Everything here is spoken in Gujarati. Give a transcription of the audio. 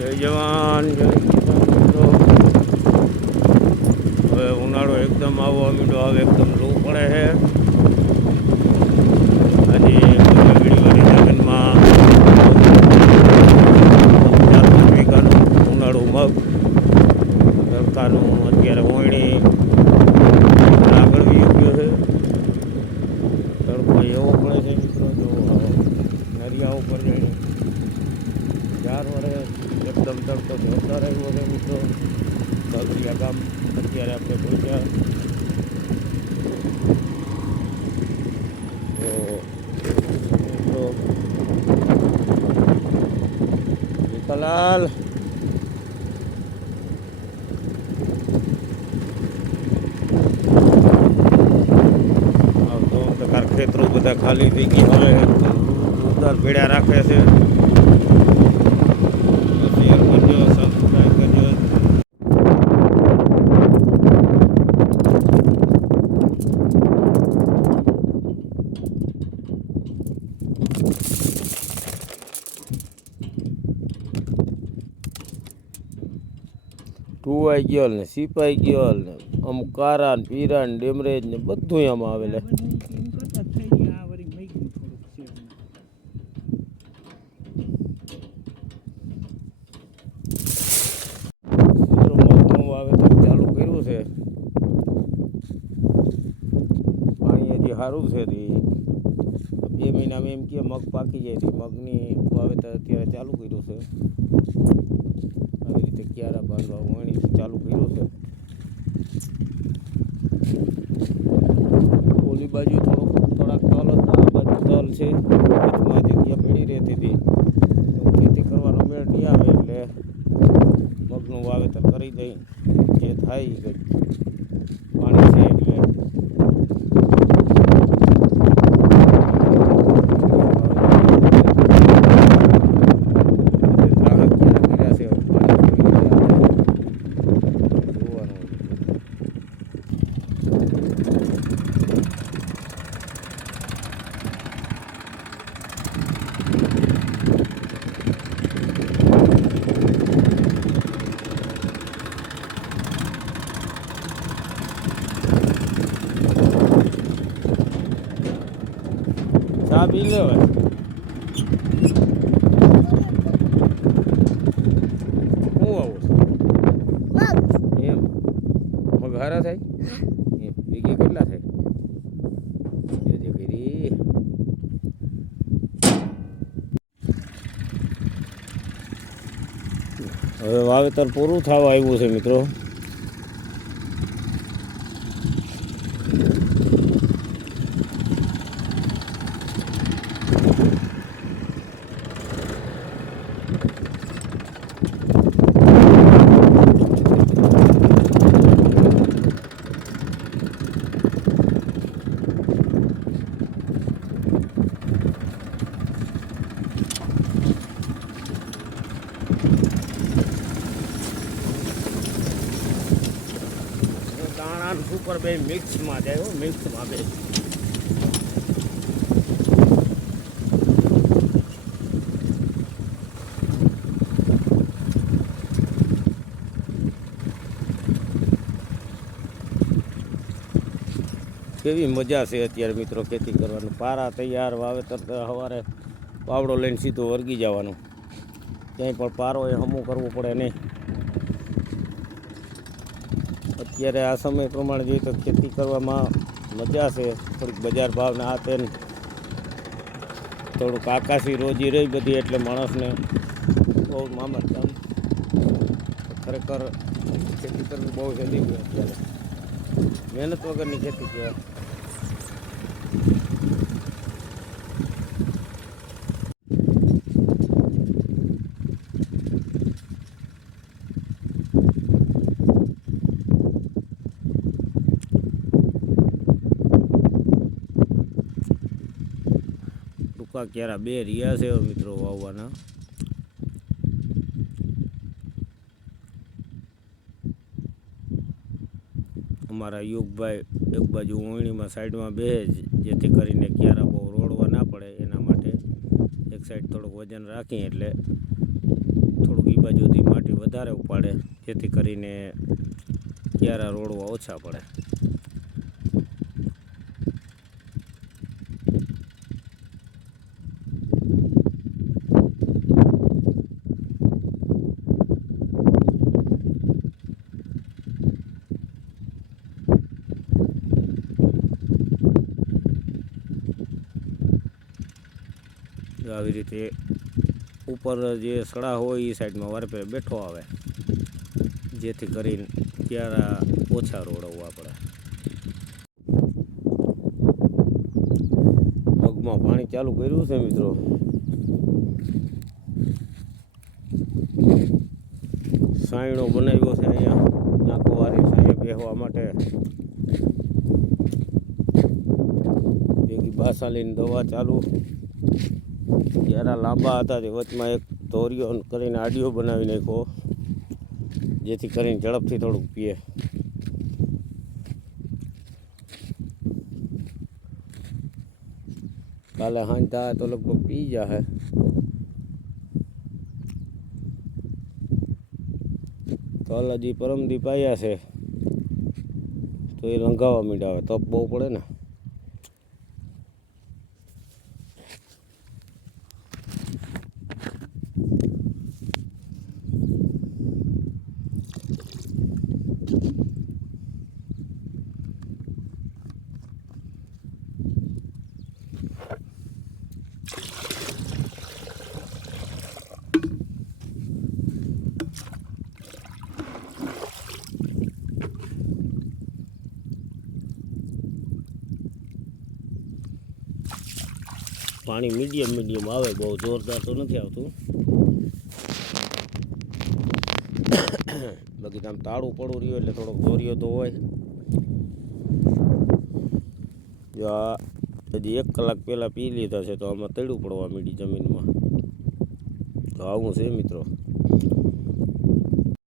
જય જવાન જય કિસાન. હવે ઉનાળો એકદમ આવવા માંડ્યો, હવે એકદમ લૂ પડે છે. આજે જગનમાં 4-5 વીઘાનું ઉનાળું મગ સરકારનું અત્યારે ઓયણી આગળ વી ગયો છે. તડકો એવો પડે છે મિત્રો, જો નરિયા ઉપર જઈને 4 વર્ષ એકદમ તડકો જોરદાર આવ્યો છે મિત્રો. બાગડિયા ગામ અત્યારે આપણે પહોંચ્યા. તો મિત્રો વિકલાલ આવતો પ્રકાર ખેતરો બધા ખાલી થઈ ગયા. હવે ઉધાર ભેળ્યા રાખે છે. શેર કરજો, સબસ્ક્રાઈબ કરજો. ટુવાઈ ગયો ને સિપાઈ ગયો ને અમુક કારા ને પીરા ને ડેમરેજ ને બધું આમાં આવેલા. વાવેતર ચાલુ કર્યું છે. પાણી હજી સારું છે. 2 મહિનામાં એમ કે મગ પાકી જાય છે. મગની વાવેતર અત્યારે ચાલુ કર્યું છે. આવી રીતે ક્યારા બાંધવા વણી ચાલુ કર્યું છે. ઓલી બાજુ થોડાક તલ હતા, આ બાજુ તલ છે. વચમાં જગ્યા પડી રહેતી હતી. ખેતી કરવાનો મેળ નહીં આવે એટલે મગનું વાવેતર કરી દઈ. જે થાય પાણી છે એટલે ચા પી લેવાય. શું આવું એમ મગ હારા થાય એમ વીઘે કેટલા થાય જે કરી. હવે વાવેતર પૂરું થવા આવ્યું છે મિત્રો. સુપર બે મિક્સમાં જાય, મિક્સમાં બે. કેવી મજા છે અત્યારે મિત્રો ખેતી કરવાનું. પારા તૈયાર, વાવેતર સવારે પાવડો લઈને સીધો વર્ગી જવાનું. ક્યાંય પણ પારો એ હમું કરવું પડે નહીં. અત્યારે આ સમય પ્રમાણે જોઈએ તો ખેતી કરવામાં મજા છે. થોડીક બજાર ભાવને આ તેને થોડુંક આકાશી રોજી રહી બધી એટલે માણસને બહુ મામત કામ. ખરેખર ખેતી કરવી બહુ જલ્દી હોય અત્યારે. મહેનત વગરની ખેતી કહેવાય. ટૂંકા ક્યારા 2 રહ્યા છે મિત્રો વાવવાના. અમારા યુગભાઈ એક બાજુ ઓયણીમાં સાઈડમાં બે જેથી કરીને ક્યારા બહુ રોડવા ના પડે એના માટે એક સાઈડ થોડુંક વજન રાખીએ એટલે થોડુંક એ બાજુથી માટી વધારે ઉપાડે, જેથી કરીને ક્યારા રોડવા ઓછા પડે. આવી રીતે ઉપર જે સડા હોય એ સાઈડમાં વારપે બેઠો આવે, જેથી કરીને ક્યારા ઓછા રોડવવા પડે. મગમાં પાણી ચાલુ કર્યું છે મિત્રો. સાયણો બનાવ્યો છે અહીંયા નાખોવારી સાંયે બેસવા માટે. ભેગી બાસાલીની દવા ચાલુ. ક્યારા લાંબા હતા તે વચમાં એક ધોરિયો કરીને આડિયો બનાવી નાખ્યો, જેથી કરીને ઝડપથી થોડુંક પીએ. કાલે સાંજ થાય તો લગભગ પી જાય. કાલ હજી પરમદી પાયા છે તો એ લંઘાવા માંડ્યા. હવે તપ બહુ પડે ને. પાણી મીડિયમ આવે, બહુ જોરદાર તો નથી આવતું. બાકી આમ તાળું પડવું રહ્યું એટલે થોડોક દોરિયો તો હોય. જો આ હજી 1 કલાક પહેલાં પી લીધા છે તો આમાં તળું પડવા માંડી જમીનમાં. તો આવું છે મિત્રો.